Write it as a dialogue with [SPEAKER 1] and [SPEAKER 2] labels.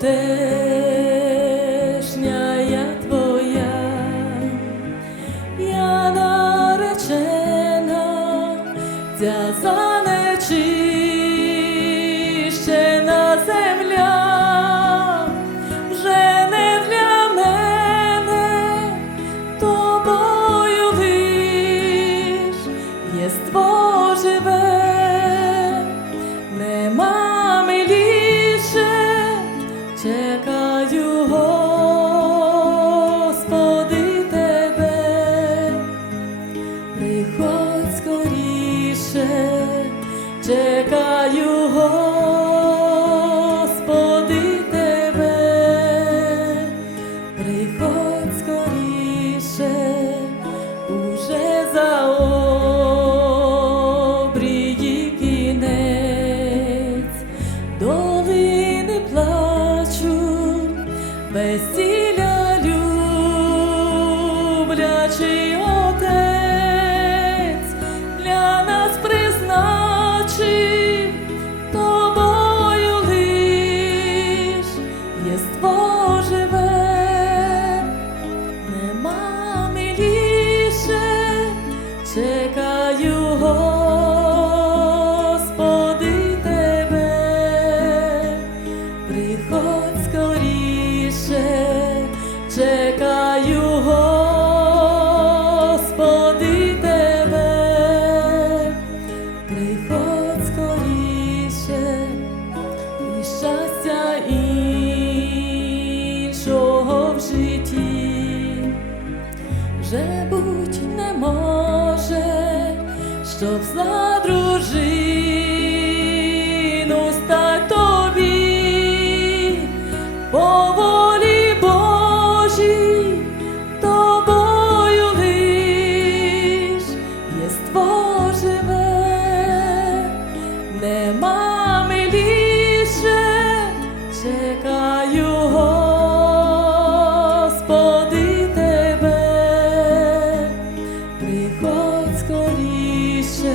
[SPEAKER 1] тутешня я твоя. чекаю Господи тебе, приходь скоріше уже за обрії кінець, долини плачу, без вже будь не може, щоб задружити. chodź skorisze,